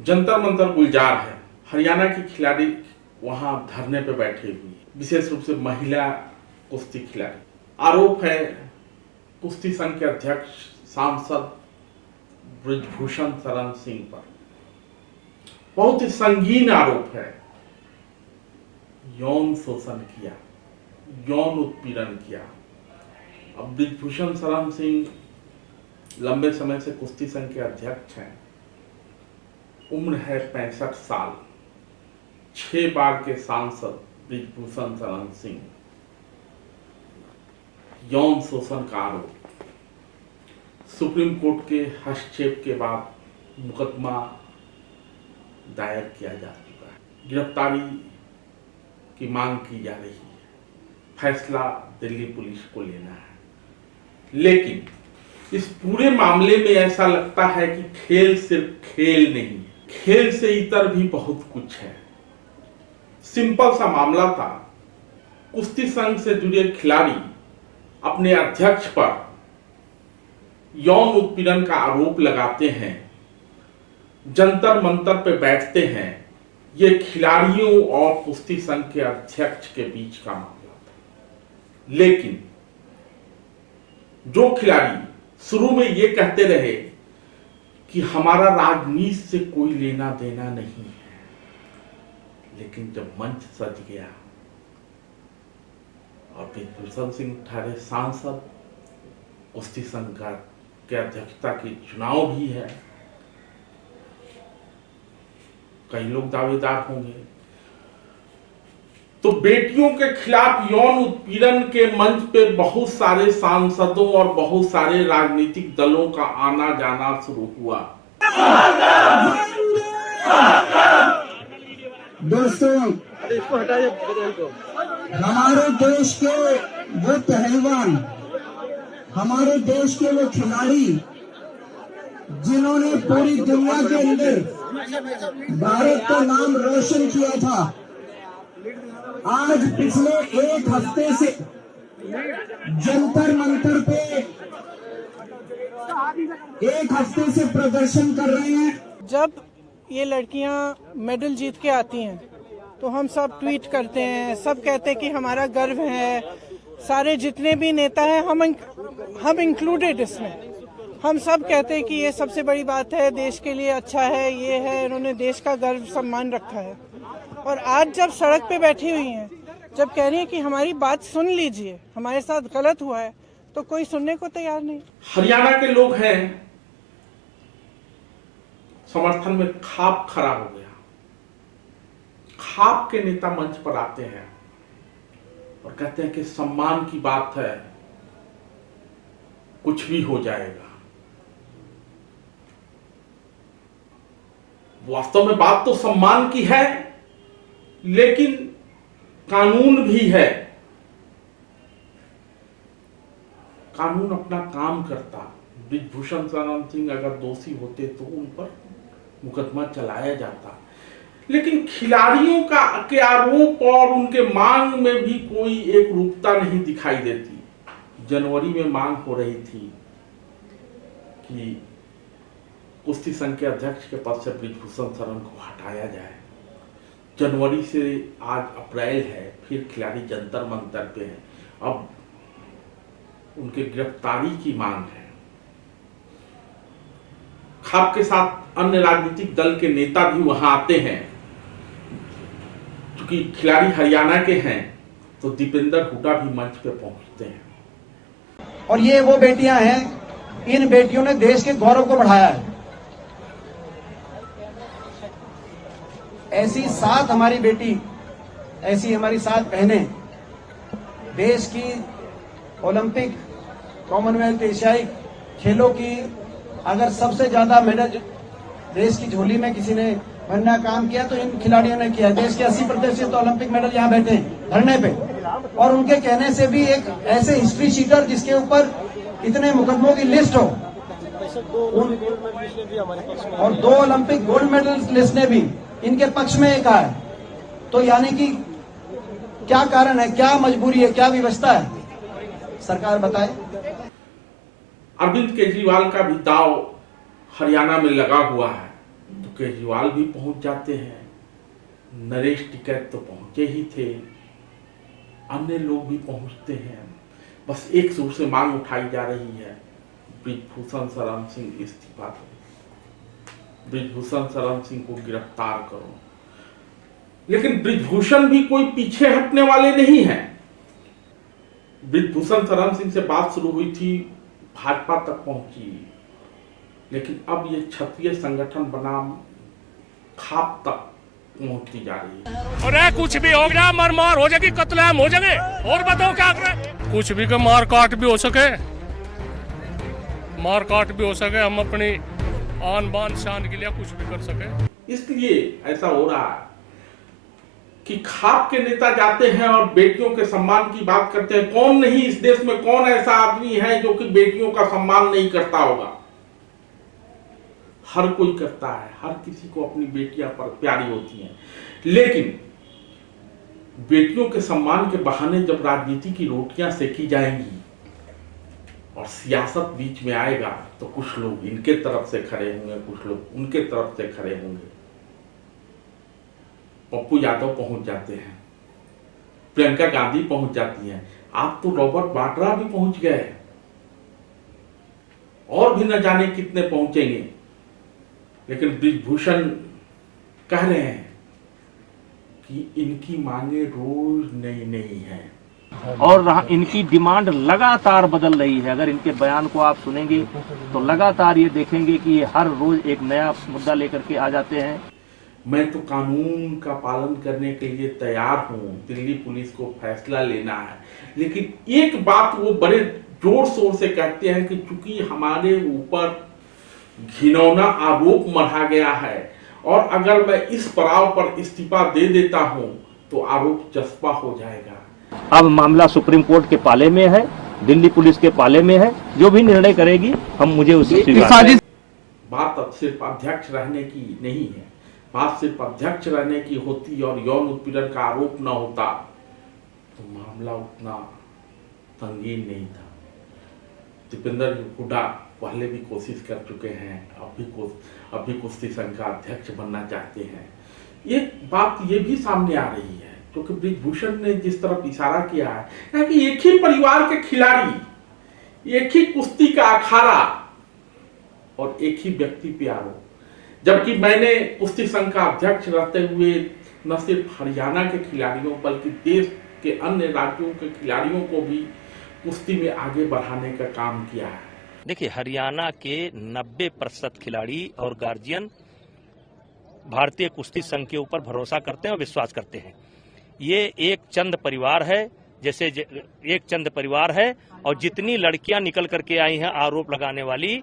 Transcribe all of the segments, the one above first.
जंतर मंतर गुलजार है। हरियाणा की खिलाड़ी वहां धरने पे बैठे हुए, विशेष रूप से महिला कुश्ती खिलाड़ी। आरोप है कुश्ती संघ के अध्यक्ष सांसद ब्रिजभूषण शरण सिंह पर। बहुत ही संगीन आरोप है। यौन शोषण किया, यौन उत्पीड़न किया। अब ब्रिजभूषण शरण सिंह लंबे समय से कुश्ती संघ के अध्यक्ष हैं। उम्र है 65 साल। 6 बार के सांसद ब्रिजभूषण शरण सिंह। यौन शोषण का आरोप। सुप्रीम कोर्ट के हस्तक्षेप के बाद मुकदमा दायर किया जा चुका है। गिरफ्तारी की मांग की जा रही है। फैसला दिल्ली पुलिस को लेना है। लेकिन इस पूरे मामले में ऐसा लगता है कि खेल सिर्फ खेल नहीं है, खेल से इतर भी बहुत कुछ है। सिंपल सा मामला था, कुश्ती संघ से जुड़े खिलाड़ी अपने अध्यक्ष पर यौन उत्पीड़न का आरोप लगाते हैं, जंतर मंतर पे बैठते हैं। ये खिलाड़ियों और कुश्ती संघ के अध्यक्ष के बीच का मामला था। लेकिन जो खिलाड़ी शुरू में ये कहते रहे कि हमारा राजनीति से कोई लेना देना नहीं है, लेकिन जब मंच सज गया और ब्रिजभूषण सिंह ठहरे सांसद, कुश्ती संघ के अध्यक्षता की चुनाव भी है, कई लोग दावेदार होंगे, तो बेटियों के खिलाफ यौन उत्पीड़न के मंच पे बहुत सारे सांसदों और बहुत सारे राजनीतिक दलों का आना जाना शुरू हुआ। दोस्तों, हमारे देश के वो पहलवान, हमारे देश के वो खिलाड़ी जिन्होंने पूरी दुनिया के अंदर भारत का नाम रोशन किया था, आज पिछले एक हफ्ते से जंतर मंतर पे एक हफ्ते से प्रदर्शन कर रहे हैं। जब ये लड़कियां मेडल जीत के आती हैं तो हम सब ट्वीट करते हैं, सब कहते हैं कि हमारा गर्व है। सारे जितने भी नेता हैं हम इंक्लूडेड इसमें, हम सब कहते हैं कि ये सबसे बड़ी बात है, देश के लिए अच्छा है, ये है, इन्होंने देश का गर्व सम्मान रखा है। और आज जब सड़क पे बैठी हुई हैं, जब कह रही हैं कि हमारी बात सुन लीजिए, हमारे साथ गलत हुआ है, तो कोई सुनने को तैयार नहीं। हरियाणा के लोग हैं, समर्थन में खाप खड़ा हो गया। खाप के नेता मंच पर आते हैं और कहते हैं कि सम्मान की बात है, कुछ भी हो जाएगा। वास्तव में बात तो सम्मान की है, लेकिन कानून भी है। कानून अपना काम करता। ब्रिजभूषण शरण सिंह अगर दोषी होते तो उन पर मुकदमा चलाया जाता, लेकिन खिलाड़ियों के आरोप और उनके मांग में भी कोई एक रूपता नहीं दिखाई देती। जनवरी में मांग हो रही थी कि कुश्ती संघ के अध्यक्ष के पद से ब्रिजभूषण शरण को हटाया जाए। जनवरी से आज अप्रैल है, फिर खिलाड़ी जंतर मंतर पे हैं। अब उनके गिरफ्तारी की मांग है। खाप के साथ अन्य राजनीतिक दल के नेता भी वहां आते हैं। क्योंकि खिलाड़ी हरियाणा के हैं तो दीपेंद्र हुड्डा भी मंच पे पहुंचते हैं। और ये वो बेटियां हैं, इन बेटियों ने देश के गौरव को बढ़ाया है। ऐसी 7 हमारी बेटी, ऐसी हमारी 7 बहनें देश की ओलंपिक, कॉमनवेल्थ, एशियाई खेलों की अगर सबसे ज्यादा मेडल देश की झोली में किसी ने भरना काम किया तो इन खिलाड़ियों ने किया। देश के 80% ओलंपिक मेडल यहाँ बैठे हैं धरने पे, और उनके कहने से भी एक ऐसे हिस्ट्री शीटर जिसके ऊपर इतने मुकदमों की लिस्ट हो, और 2 ओलंपिक गोल्ड मेडल लिस्ट ने भी इनके पक्ष में एक है। तो यानी कि क्या कारण है, क्या मजबूरी है, क्या व्यवस्था है, सरकार बताए। अरविंद केजरीवाल का भी दाव हरियाणा में लगा हुआ है। तो केजरीवाल भी पहुंच जाते हैं, नरेश टिकैत तो पहुंचे ही थे, अन्य लोग भी पहुंचते हैं। बस एक सुर से मांग उठाई जा रही है, ब्रिजभूषण शरण सिंह इस्तीफा दो, ब्रिजभूषण शरण सिंह को गिरफ्तार करो। लेकिन ब्रिजभूषण भी कोई पीछे हटने वाले नहीं हैं। ब्रिजभूषण शरण सिंह से बात शुरू हुई थी, भाजपा तक पहुंची, लेकिन अब ये क्षत्रिय संगठन बनाम खाप तक पहुंचती जा रही है। अरे कुछ भी हो गया, मर मार हो जाएगी, कत्लेआम हो जाएंगे, और बताओ क्या करें। कुछ भी का मार काट भी हो सके, मार काट भी हो सके, हम अपनी आन बान शान के लिए कुछ भी कर सके। इसलिए ऐसा हो रहा है कि खाप के नेता जाते हैं और बेटियों के सम्मान की बात करते हैं। कौन नहीं, इस देश में कौन ऐसा आदमी है जो कि बेटियों का सम्मान नहीं करता होगा? हर कोई करता है, हर किसी को अपनी बेटियां पर प्यारी होती हैं। लेकिन बेटियों के सम्मान के बहाने जब राजनीति की रोटियां सेकी जाएंगी और सियासत बीच में आएगा, तो कुछ लोग इनके तरफ से खड़े होंगे, कुछ लोग उनके तरफ से खड़े होंगे। पप्पू यादव पहुंच जाते हैं, प्रियंका गांधी पहुंच जाती हैं, आप तो रॉबर्ट वाड्रा भी पहुंच गए, और भी न जाने कितने पहुंचेंगे। लेकिन ब्रिजभूषण कह रहे हैं कि इनकी मांगे रोज नई नई हैं और इनकी डिमांड लगातार बदल रही है। अगर इनके बयान को आप सुनेंगे तो लगातार ये देखेंगे कि ये हर रोज एक नया मुद्दा लेकर के आ जाते हैं। मैं तो कानून का पालन करने के लिए तैयार हूं, दिल्ली पुलिस को फैसला लेना है, लेकिन एक बात वो बड़े जोर शोर से कहते हैं कि चूंकि हमारे ऊपर घिनौना आरोप मढ़ा गया है और अगर मैं इस पड़ाव पर इस्तीफा दे देता हूं तो आरोप चस्पा हो जाएगा। अब मामला सुप्रीम कोर्ट के पाले में है, दिल्ली पुलिस के पाले में है, जो भी निर्णय करेगी हम मुझे उसे स्वीकार करें। बात अब सिर्फ अध्यक्ष रहने की नहीं है, बात सिर्फ अध्यक्ष रहने की होती और यौन उत्पीड़न का आरोप न होता तो मामला उतना संगीन नहीं था। दीपेंद्र हुड्डा पहले भी कोशिश कर चुके हैं, अब भी कुश्ती संघ का अध्यक्ष बनना चाहते हैं। एक बात ये भी सामने आ रही है, क्योंकि ब्रिजभूषण ने जिस तरफ इशारा किया है कि एक ही परिवार के खिलाड़ी, एक ही कुश्ती का अखाड़ा और एक ही व्यक्ति पे आरोप, जबकि मैंने कुश्ती संघ का अध्यक्ष रहते हुए न सिर्फ हरियाणा के खिलाड़ियों बल्कि देश के अन्य राज्यों के खिलाड़ियों को भी कुश्ती में आगे बढ़ाने का काम किया है। देखिए, हरियाणा के 90% खिलाड़ी और गार्जियन भारतीय कुश्ती संघ के ऊपर भरोसा करते हैं और विश्वास करते हैं। ये एक चंद परिवार है, जैसे एक चंद परिवार है, और जितनी लड़कियां निकल करके आई हैं आरोप लगाने वाली,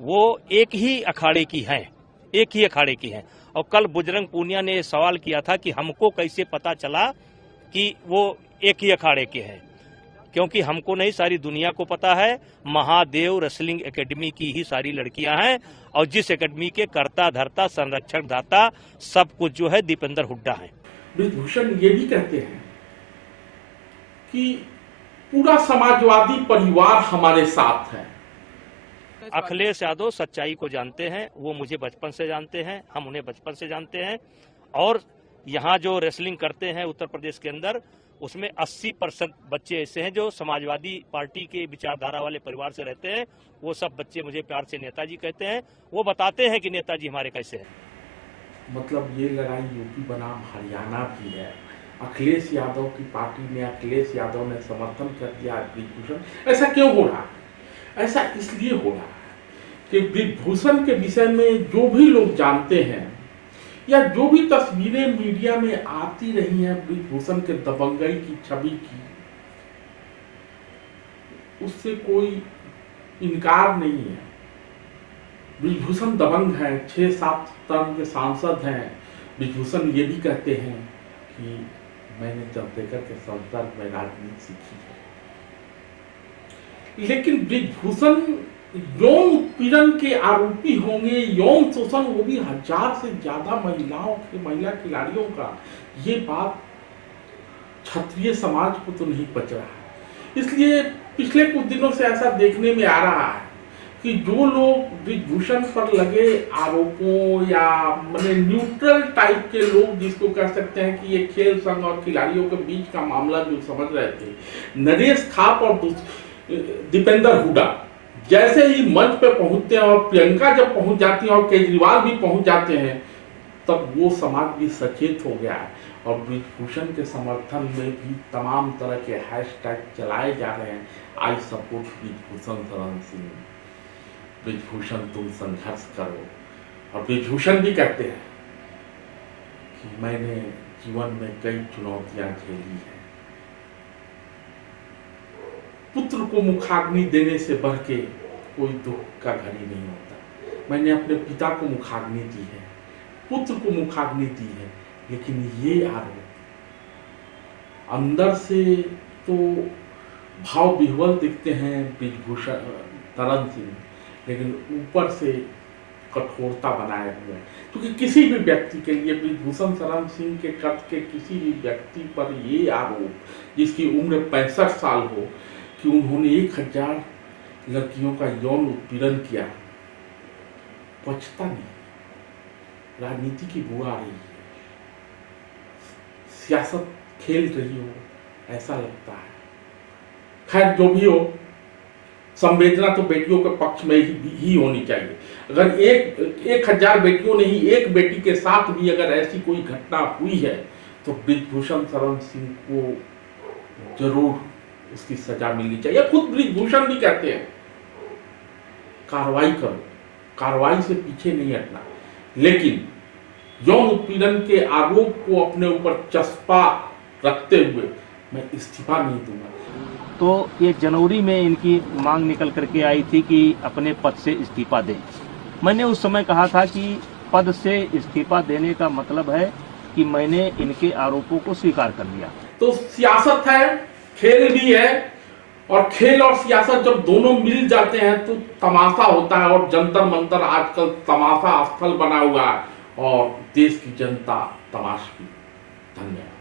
वो एक ही अखाड़े की हैं, एक ही अखाड़े की हैं। और कल बजरंग पूनिया ने सवाल किया था कि हमको कैसे पता चला कि वो एक ही अखाड़े के हैं, क्योंकि हमको नहीं, सारी दुनिया को पता है। महादेव रेसलिंग एकेडमी की ही सारी लड़कियां हैं, और जिस एकेडमी के कर्ता धर्ता संरक्षक दाता सब कुछ जो है दीपेंद्र हुड्डा है। ब्रिजभूषण ये भी कहते हैं कि पूरा समाजवादी परिवार हमारे साथ है। अखिलेश यादव सच्चाई को जानते हैं, वो मुझे बचपन से जानते हैं, हम उन्हें बचपन से जानते हैं। और यहाँ जो रेसलिंग करते हैं उत्तर प्रदेश के अंदर, उसमें 80% बच्चे ऐसे हैं जो समाजवादी पार्टी के विचारधारा वाले परिवार से रहते हैं। वो सब बच्चे मुझे प्यार से नेताजी कहते हैं, वो बताते हैं कि नेताजी हमारे कैसे हैं। मतलब ये लड़ाई यूपी बनाम हरियाणा भी है। अखिलेश यादव की पार्टी ने, अखिलेश यादव ने समर्थन कर दिया ब्रिजभूषण। ऐसा क्यों हो रहा है? ऐसा इसलिए हो रहा है कि ब्रिजभूषण के विषय में जो भी लोग जानते हैं या जो भी तस्वीरें मीडिया में आती रही हैं ब्रिजभूषण के दबंगई की छवि की, उससे कोई इनकार नहीं है। ब्रिजभूषण दबंग हैं, 6-7 टर्म के सांसद हैं। ब्रिजभूषण ये भी कहते हैं कि मैंने चंद्रशेखर के संसद में राजनीति सीखी है। लेकिन ब्रिजभूषण यौन उत्पीड़न के आरोपी होंगे, यौन शोषण, वो भी 1000 से ज्यादा महिला खिलाड़ियों का। ये बात क्षत्रिय समाज को तो नहीं पच रहा है। इसलिए पिछले कुछ दिनों से ऐसा देखने में आ रहा है कि जो लोग ब्रिजभूषण पर लगे आरोपों या मतलब न्यूट्रल टाइप के लोग जिसको कह सकते हैं कि ये खेल संघ और खिलाड़ियों के बीच का मामला जो समझ रहे थे, नरेश खाप और दीपेंद्र हुड्डा जैसे ही मंच पे पहुंचते हैं और प्रियंका जब पहुंच जाती है और केजरीवाल भी पहुंच जाते हैं, तब वो समाज भी सचेत हो गया है और ब्रिजभूषण के समर्थन में भी तमाम तरह के हैशटैग चलाए जा रहे हैं। आई सपोर्ट ब्रिजभूषण शरण सिंह, ब्रिजभूषण तुम संघर्ष करो। और ब्रिजभूषण भी कहते हैं कि मैंने जीवन में कई चुनौतियां झेली हैं, पुत्र को मुखाग्नि देने से बढ़ के कोई दुख का घड़ी नहीं होता। मैंने अपने पिता को मुखाग्नि दी है, पुत्र को मुखाग्नि दी है, लेकिन ये आरोप अंदर से तो भाव विह्वल दिखते हैं ब्रिजभूषण शरण सिंह, लेकिन ऊपर से कठोरता बनाए हुए, क्योंकि किसी भी व्यक्ति के लिए ब्रिजभूषण शरण सिंह के कद के किसी भी व्यक्ति पर ये आरोप जिसकी उम्र 65 साल हो कि उन्होंने 1000 लड़कियों का यौन उत्पीड़न किया, पछता नहीं। राजनीति की बुआ आ रही है, सियासत खेल रही हो ऐसा लगता है। खैर जो भी हो, संवेदना तो बेटियों के पक्ष में ही होनी चाहिए। अगर 1000 बेटियों नहीं, एक बेटी के साथ भी अगर ऐसी कोई घटना हुई है तो ब्रिजभूषण शरण सिंह को जरूर उसकी सजा मिलनी चाहिए। खुद ब्रिजभूषण भी कहते हैं कार्रवाई करो, कार्रवाई से पीछे नहीं हटना, लेकिन यौन उत्पीड़न के आरोप को अपने ऊपर चस्पा रखते हुए मैं इस्तीफा नहीं दूंगा। तो ये जनवरी में इनकी मांग निकल करके आई थी कि अपने पद से इस्तीफा दें। मैंने उस समय कहा था कि पद से इस्तीफा देने का मतलब है कि मैंने इनके आरोपों को स्वीकार कर लिया। तो सियासत है, खेल भी है, और खेल और सियासत जब दोनों मिल जाते हैं तो तमाशा होता है। और जंतर मंतर आजकल तमाशा स्थल बना हुआ है और देश की जनता तमाश भी। धन्यवाद।